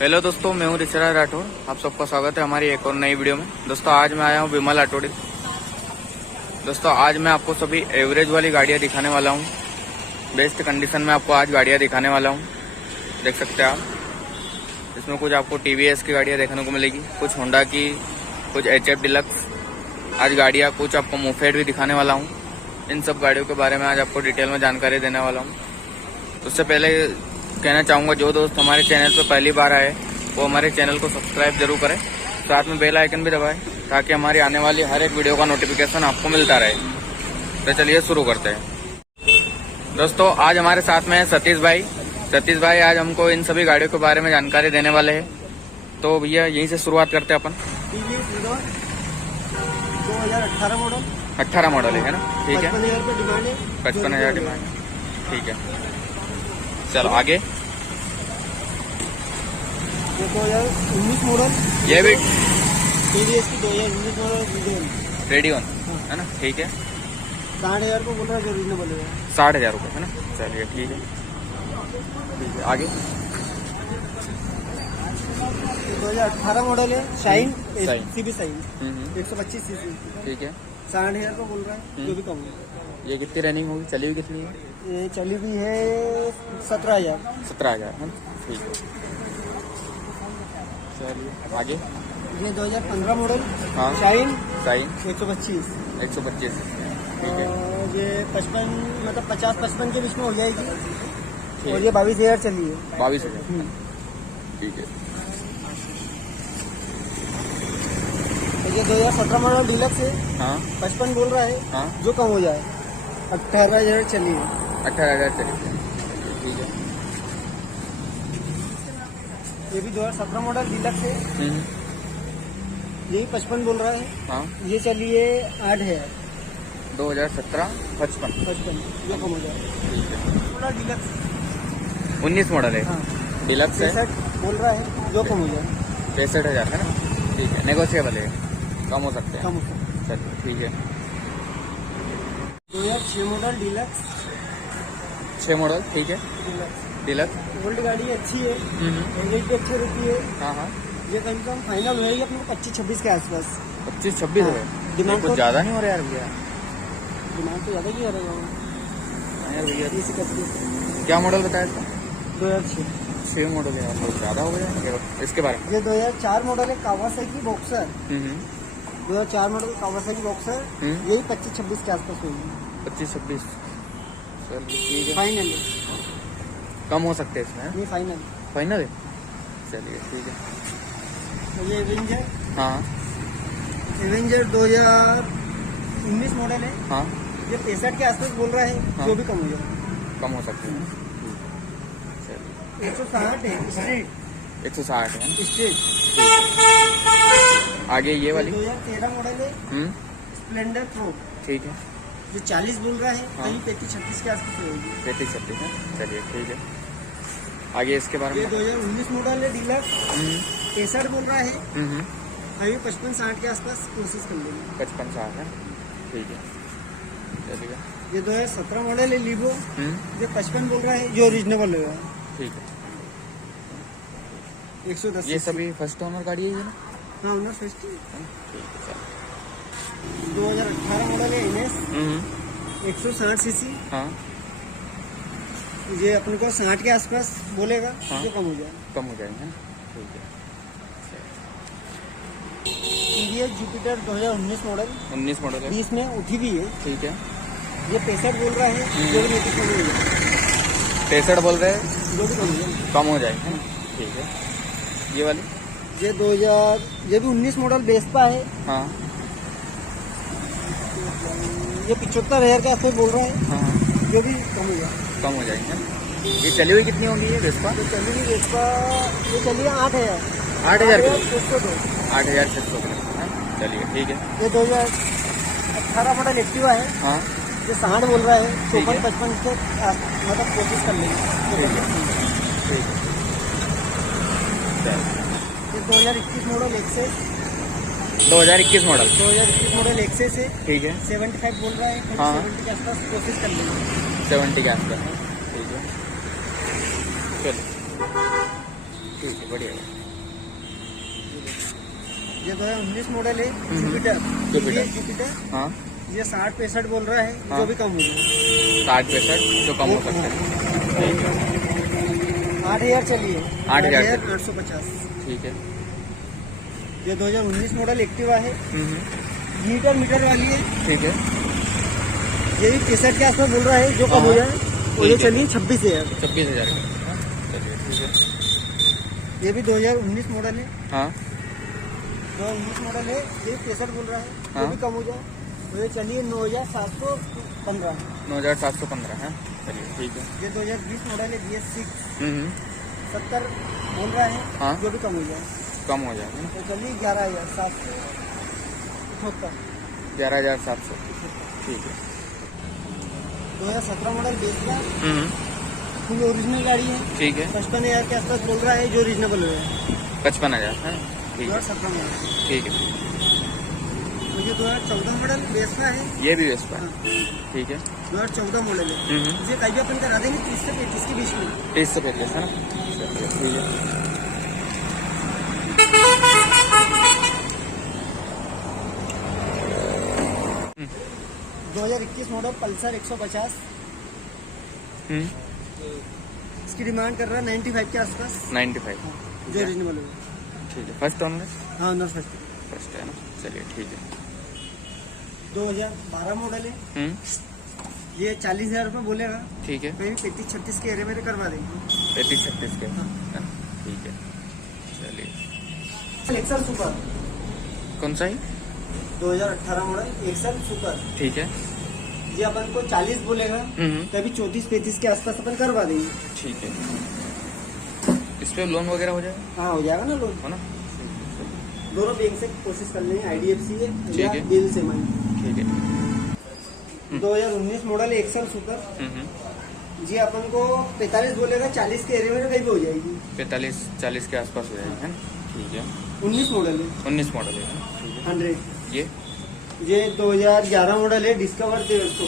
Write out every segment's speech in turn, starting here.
Hello दोस्तों, मैं हूं ऋषिराज राठौर। आप सबका स्वागत है हमारी एक और नई वीडियो में। दोस्तों आज मैं आया हूं विमल ऑटोडी। दोस्तों आज मैं आपको सभी एवरेज वाली गाड़ियां दिखाने वाला हूं। बेस्ट कंडीशन में आपको आज गाड़ियां दिखाने वाला हूं। देख सकते हैं आप, इसमें कुछ आपको टीवीएस की गाड़ियां देखने को मिलेगी, कुछ होंडा की, कुछ एचएफ डिलक्स आज गाड़ियाँ, कुछ आपको मोफेड भी दिखाने वाला हूँ। इन सब गाड़ियों के बारे में आज आपको डिटेल में जानकारी देने वाला हूँ। उससे पहले कहना चाहूँगा, जो दोस्त हमारे चैनल पर पहली बार आए वो हमारे चैनल को सब्सक्राइब जरूर करें, साथ में बेल आइकन भी दबाएं ताकि हमारी आने वाली हर एक वीडियो का नोटिफिकेशन आपको मिलता रहे। तो चलिए शुरू करते हैं। दोस्तों आज हमारे साथ में है सतीश भाई। सतीश भाई आज हमको इन सभी गाड़ियों के बारे में जानकारी देने वाले हैं। तो भैया यहीं से शुरुआत करते हैं अपन। 2018 मॉडल 18 मॉडल है ना, ठीक है। 55,000 रुपये डिमांड है। 55,000 डिमांड, ठीक है। चलो आगे। ये 2019 मॉडल, ये भी टीवीएस की 2019 मॉडल रेडी ऑन है ना, ठीक है। 60,000 को बोल रहा है, जो रीजनेबल है। 60,000 रुपये है ना, चलिए ठीक है। ठीक है आगे। ये 2018 मॉडल है, shine shine. CB shine 125 CC, ठीक है। 60,000 को बोल रहा है, जो भी कम है। ये कितनी रनिंग होगी, चली हुई कितनी है? ये चली हुई है 17,000। 17,000 है ना, ठीक है। चलिए आगे। ये 2015 मॉडल, हाँ शाइन शाइन 125, 125, ठीक है। और ये 55 मतलब 50-55 के बीच में हो जाएगी। ठीक और है। ये 22,000 चली है। 22,000, ठीक है। और ये 2017 मॉडल डीलक्स है, हाँ 55 बोल रहा है, हाँ, जो कम हो जाए। 18,000 चली है। 18,000 चलिए, ठीक है। ये भी 2017 मॉडल डीलक्स है, ये भी 55 बोल रहा है। हाँ ये चलिए 8,000। 2017 55, 55 जो कम हो जाए। ठीक है। थोड़ा डीलक्स 19 मॉडल है, हाँ डिलक्स है। 63 बोल रहा है, जो कम हो जाए। 65,000 है ना, ठीक है। नेगोशिएबल है, कम हो सकते हैं। कम हो जाए। चलिए ठीक है। 2006 मॉडल डीलक्स 6 मॉडल, ठीक है। डिलक्स ओल्ड गाड़ी अच्छी है, एवरेज भी अच्छी रहती है। हाँ हाँ। ये कम से कम फाइनल होएगी अपने 25-26 के आसपास। 25-26 हाँ, है, डिमांड कुछ तो ज़्यादा नहीं हो रहा यार भैया। डिमांड तो ज़्यादा की करेगा। हाँ यार भैया, 30-31 क्या मॉडल बताया था? 2006। 6 मॉडल है यार, बहुत ज़्यादा हो गया इसके बारे में। ये 2004 मॉडल है, कावासाकी बॉक्सर। हम्म 2004 मॉडल कावासाकी बॉक्सर, हम्म। यही 25-26 के आसपास होगी। 25-26, चलिए ठीक है। फाइनल है, कम हो सकते हैं इसमें, ये फाइनल। फाइनल है, चलिए ठीक है। और ये एवेंजर हाँ 2019 मॉडल है, हाँ, ये 65 के आसपास बोल रहा है, हाँ। जो भी कम हो जाए। कम हो सकते हैं, चलिए। 160 है स्ट्रीट, 160 है ना, स्ट्रीट। आगे ये वाली 2013 मॉडल है, स्प्लेंडर प्रो, ठीक है। जो 40 बोल रहा है, हाँ। कहीं 35-36 के आसपास होगी। 35-36 है, चलिए ठीक है। आगे इसके बारे ये में। 2019 मॉडल है डीलक्स, 65 बोल रहा है, हम्म अभी 55-60 के आसपास कोशिश कर लेंगे। 55-60 है, ठीक है, चलिए। ये 2017 मॉडल है लीवो, हम्म, ये 55 बोल रहा है, जो रीजनेबल होगा। ठीक है। 110 ये सभी फर्स्ट ओनर गाड़ी है ये ना? हाँ ओनर फेस्ट। ठीक है, चलो। 2018 मॉडल है एनएस, 160 सीसी, हाँ ये अपन को 60 के आसपास बोलेगा, हाँ। जो कम हो जाए। कम हो जाएंगे ना, ठीक है। टीवीएस जुपिटर 2019 मॉडल, 19 मॉडल है, 20 में उठी भी है, ठीक है। ये 65 बोल रहा है, जो भी नहीं कम हो जाए। 65 बोल रहे हैं, जो भी कम हो जाए। कम हो जाएंगे ना, ठीक है। ये वाली ये 2000, ये भी 19 मॉडल वेस्पा है, हाँ ये 75,000 के आसपास बोल रहा है, हाँ, जो भी कम हो जाए। कम हो जाएंगे। ये चली हुई कितनी होगी ये वेस्पा? तो चलिए वेस्पा, ये चलिए 8,000। 8,000 की, 8,602। 8,600 की, चलिए ठीक है। ये 2018 मॉडल एक्टिवा है, हाँ ये 60 बोल रहा है, ठीक है। 54-55 से मतलब कोशिश कर लेंगे। ठीक है, ठीक है, चलो। ये 2021 model Access, 2021 model, 2021 model Access है, ठीक है। 75 बोल रहा है, हाँ। 70 के आसपास कोशिश कर लेंगे। 70 के आसपास, ठीक है, चलो। ठीक है, बढ़िया है। ये 2019 मॉडल है जुपिटर। जुपिटर। ये जुपिटर हाँ, ये 60-65 बोल रहा है, हाँ। जो भी कम हो जाए। 60-65 जो कम हो सकता है। ठीक है, 8,000 चलिए। 8,000 8,850। ठीक है। ये 2019 मॉडल एक्टिवा है, हम्म, मीटर वाली है। ठीक है, ये भी 63 के आसपास बोल रहा है, जो कम हो जाए। और ये ठीक है। चलिए 26,000। 26,000 का। चलिए, ठीक है। ये भी 2019 मॉडल है। हाँ, 2019 मॉडल है, ये 63 बोल रहा है, हाँ। जो भी कम हो जाए। और ये चलिए 9,715। 9,715 है। चलिए, ठीक है। ये 2020 मॉडल है, BS6 हम्म, 70 बोल रहा है, हाँ। जो भी कम हो जाए। कम हो जाएगा ना। तो चलिए 11,778। 11,700। ठीक है। 2017 मॉडल बेस का हम्म, फुल ओरिजिनल गाड़ी है। ठीक है। 55,000 के आसपास बोल रहा है, जो रीजनेबल है। 55,000 है। ठीक है, 2017 मॉडल। ठीक है। मुझे 2014 मॉडल बेस का है। ये भी वेस्पा है। हाँ, ठीक है। 2014 मॉडल है। इसे कहीं भी अपन करा देंगे 30 से 35 के बीच में। 30 से 35 है ना। चलिए, ठीक है। 2021 मॉडल पल्सर 150। हम्म, इसकी डिमांड कर रहा है 95 के आसपास, 95। जो रीजनेबल है। ठीक है। First owner? हाँ, नॉट फर्स्ट। फर्स्ट है ना। चलिए, ठीक है। 2012 मॉडल है। हम्म, ये 40,000 रुपये बोलेगा। ठीक है। कहीं 35-36 के एरिया में करवा देंगे। 35-36 के है ना? ठीक है। चलिए, एक्सल सुपर कौन सा है? 2018 मॉडल एक्सल सुपर। ठीक है। ये अपन को 40 बोलेगा, हम्म, तभी 34-35 के आसपास अपन करवा देंगे। ठीक है। इस पे लोन वगैरह हो जाएगा? हाँ, हो जाएगा ना लोन। हो ना। दोनों बैंक से कोशिश कर लेंगे, IDFC है ठीक या है। बिल से मांग। ठीक है। 2019 मॉडल एक्सल सुपर। हम्म, जी अपन को 45 बोलेगा, 40 के एरिया में कहीं भी हो जाएगी। 45-40 के आसपास हो जाएगा है ना। ठीक है। 19 मॉडल है, 19 मॉडल है ना। ठीक है। 100। ये? ये 2011 मॉडल है, डिस्कवर देवस्तो।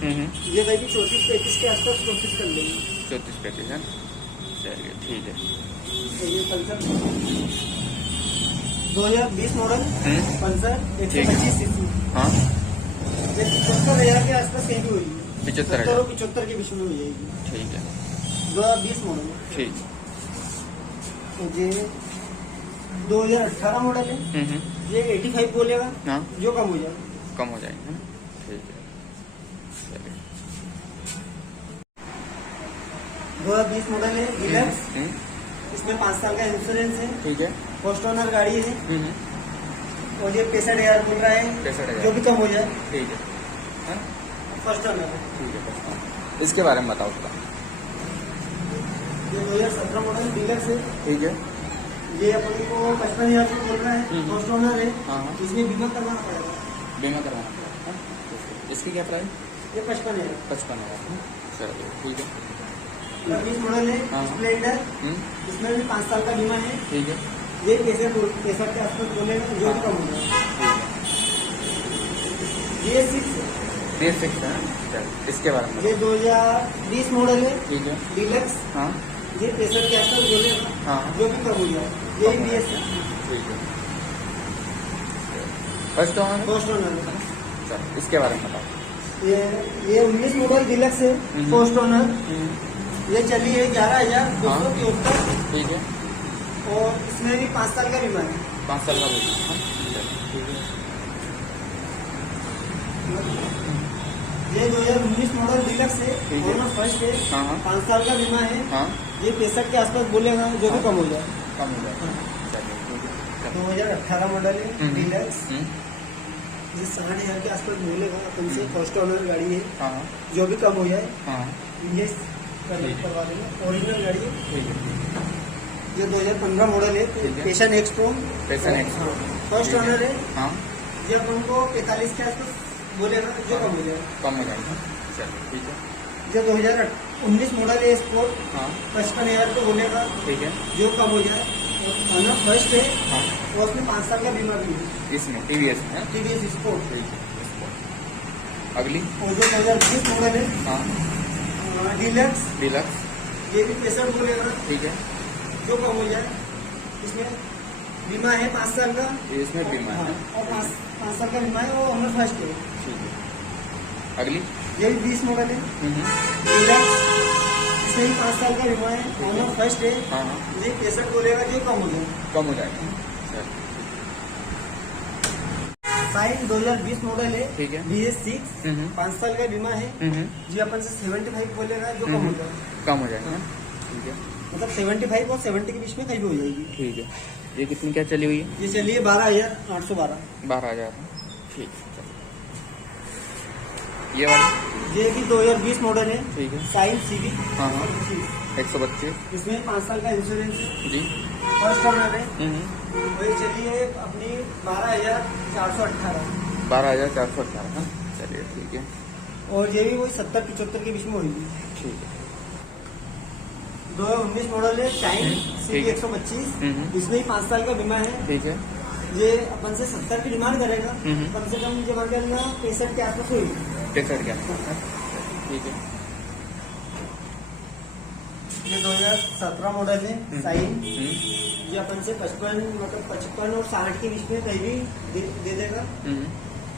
हम्म, ये कहीं भी 34-35 के आसपास कोशिश कर लेंगे। 34-35 है ना। चलिए, ठीक है। तो ये पल्सर 2020 मॉडल हम्म, पल्सर ठीक है। 125 सीसी। हाँ, ये 75,000 के आसपास कहीं भी होगी। 75,000। 75 के बीच में हो जाएगी। ठीक है। 2020 मॉडल है। ठीक। तो ये 2018 मॉडल है। ये 85 बोलेगा, हाँ, जो कम हो जाएगा। कम हो जाएंगे है ना। ठीक है। चलिए। 2020 मॉडल है डिलक्स। हम्म, इसमें 5 साल का इंश्योरेंस है। ठीक है। फर्स्ट ओनर गाड़ी है। हम्म, और ये 65,000 बोल रहा है, 65,000। जो भी कम हो जाए। ठीक है। फर्स्ट ओनर है। ठीक है, बस इसके बारे में बताओ उसका। ये 2017 मॉडल डिलक्स है। ठीक है। ये अपन को 55,000 से बोल रहा है, फर्स्ट ओनर है। हाँ, हाँ। इसमें बीमा करवाना पड़ेगा। बीमा करवाना पड़ेगा। हाँ? इसकी क्या प्राइस? ये 55,000। 55,000। चलिए, ठीक है। 20 मॉडल है हाँ। स्प्लेंडर। हम्म, इसमें भी 5 साल का बीमा है। ठीक है। ये 65 के आसपास बोलेगा, जो भी कम हो जाए। ये 6 है। ये 6 है ना। चलिए, इसके बारे में ये 2020 मॉडल है ठीक है। डिलक्स। हाँ, ये 65 के आसपास बोलेगा, हाँ, जो भी कम हो जाए। ये BS है, ठीक है। First owner? फर्स्ट ओनर है। चलो, इसके बारे में बताओ। ये 19 मॉडल डिलक्स है, फर्स्ट ओनर। हम्म, ये चली है 11,273। ठीक है। और इसमें भी 5 साल का बीमा है। 5 साल का बीमा। हाँ, चलो, ठीक है। ये 2019 मॉडल डिलक्स है, ठीक है। ओनर फर्स्ट है। हाँ, हाँ। 5 साल का बीमा है। हाँ, ये 65 के आसपास बोलेगा, जो भी कम हो जाए। कम हो जाएगा। चलिए, ठीक है। 2018 मॉडल है हम्म। डिलक्स। हम्म, ये 60,000 के आसपास बोलेगा, अपन से फर्स्ट ओनर गाड़ी है, हाँ, हाँ, जो भी कम हो जाए। हाँ, ये ठीक है। करवा देंगे, ओरिजिनल गाड़ी है। ठीक है। ये 2015 मॉडल है, ठीक है। Passion Xpro. Passion Xpro. First ठीक है। ओनर है। हाँ, ये अपन को 45 के आसपास बोलेगा, जो कम हो जाए। कम हो जाएगा। चलिए, ठीक है। ये 2019 मॉडल है स्पोर्ट, हाँ, 55,000 को बोलेगा, ठीक है। जो कम हो जाए। ओनर फर्स्ट है, हाँ, और उसमें 5 साल का बीमा भी है। इसमें TVS है। TVS sport. ठीक है। अगली? और जो 2020 मॉडल है हाँ, डिलक्स, डिलक्स। ये भी 65 बोलेगा, ठीक है। जो कम हो जाए। इसमें बीमा है 5 साल का। इसमें बीमा है। और 5 साल का बीमा है, वो हमने फर्स्ट है। ठीक है। अगली ये 20 मॉडल है, इसमें भी 5 साल का बीमा है, हमने फर्स्ट है। हाँ हाँ, ये 63 बोलेगा, जो कम हो जाए। कम हो जाएगा। साइन 2020 मॉडल है, ठीक है। BS6, 5 साल का बीमा है। जी अपन से 75 बोलेगा, जो कम हो जाए। कम हो जाएगा। ठीक है, मतलब 75 और 70 के बीच में कहीं भी हो जाएगी। ठीक है। ये कितनी क्या चली हुई है? ये चलिए 12,812। 12,000। ठीक है। ये वाली? ये भी 2020 मॉडल है, ठीक है। Shine CV। हाँ हाँ, 132। इसमें 5 साल का इंश्योरेंस है, जी। फर्स्ट ओनर है। वही चलिए अपनी 12,418। 12,418। चलिए ठीक है। और ये भी वही 70-75 के बीच में होगी। ठीक है। 2019 मॉडल है, शाइन ठीक है। CV 125। इसमें भी 5 साल का बीमा है। ठीक है। ये अपन से 70 की डिमांड करेगा, कम से कम जमा करना 65 के आसपास होगी। 63 क्या? ठीक है। ये 2017 मॉडल है, साइन। हम्म, ये अपन से 55 और 60 के बीच में कहीं भी दे देगा।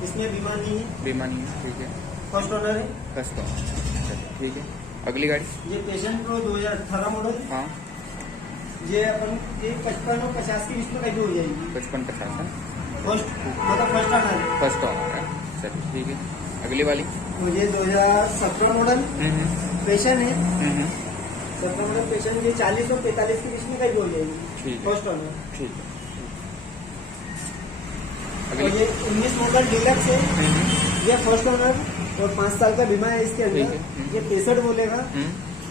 इसमें बीमा नहीं है, बीमा नहीं है। ठीक है। फर्स्ट ओनर है। बस तो चलिए ठीक है। अगली गाड़ी? ये पेशेंट प्रो 2018 मॉडल। हाँ, ये अपन ये 55 और 50 के बीच में कहीं भी हो जाएगी। 55-50 है। फर्स्ट ओनर है। फर्स्ट ऑनर है। चलिए ठीक है। अगली वाली? तो ये 2017 मॉडल पेशेंट है। 17 मॉडल पेशेंट, ये 40 और 45 के बीच में कहीं भी हो जाएगी। ठीक है। First owner. ठीक है। और अगली? ये 19 मॉडल डीलक्स है, ये फर्स्ट ओनर और 5 साल का बीमा है इसके ठीक अंदर। है। ये 63 बोलेगा,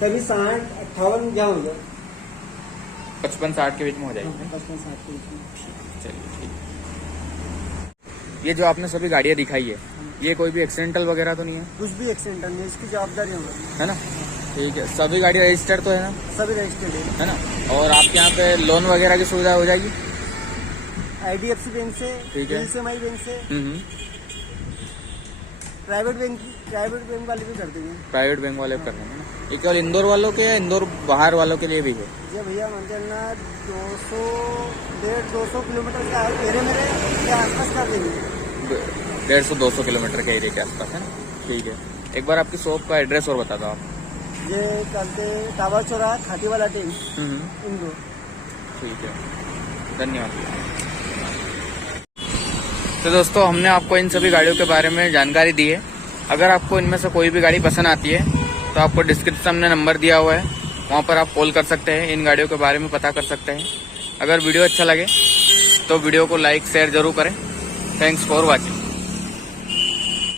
कभी 60, 58 क्या होगा। 55-60 के बीच में हो जाएगी। 55-60 के बीच में। चलिए ठीक है। ये जो आपने सभी गाड़ियाँ दिखाई है, ये कोई भी एक्सीडेंटल वगैरह तो नहीं है? कुछ भी एक्सीडेंट नहीं, इसकी जवाबदारी होगा। है ना? ठीक है। सभी गाड़ी रजिस्टर्ड तो है ना? सभी रजिस्टर्ड है ना? और आपके यहाँ पे लोन वगैरह की सुविधा हो जाएगी? है, IDFC बैंक से, ठीक है। LCMI बैंक से, प्राइवेट बैंक वाले भी कर देंगे। प्राइवेट बैंक वाले कर देंगे ना? ये केवल इंदौर वालों के या इंदौर बाहर वालों के लिए भी है? ये भैया मान चलना 150-200 किलोमीटर के एरिया मेरे के आसपास कर देंगे। 150-200 किलोमीटर के एरिया के आसपास है ना? ठीक है। एक बार आपकी शॉप का एड्रेस और बता दो आप। ये करते टावर चौराहा, खाटी वाला टीम, इंदौर। ठीक है, धन्यवाद। तो दोस्तों, हमने आपको इन सभी गाड़ियों के बारे में जानकारी दी है। अगर आपको इनमें से कोई भी गाड़ी पसंद आती है तो आपको डिस्क्रिप्शन में नंबर दिया हुआ है, वहाँ पर आप कॉल कर सकते हैं, इन गाड़ियों के बारे में पता कर सकते हैं। अगर वीडियो अच्छा लगे तो वीडियो को लाइक शेयर जरूर करें। Thanks for watching.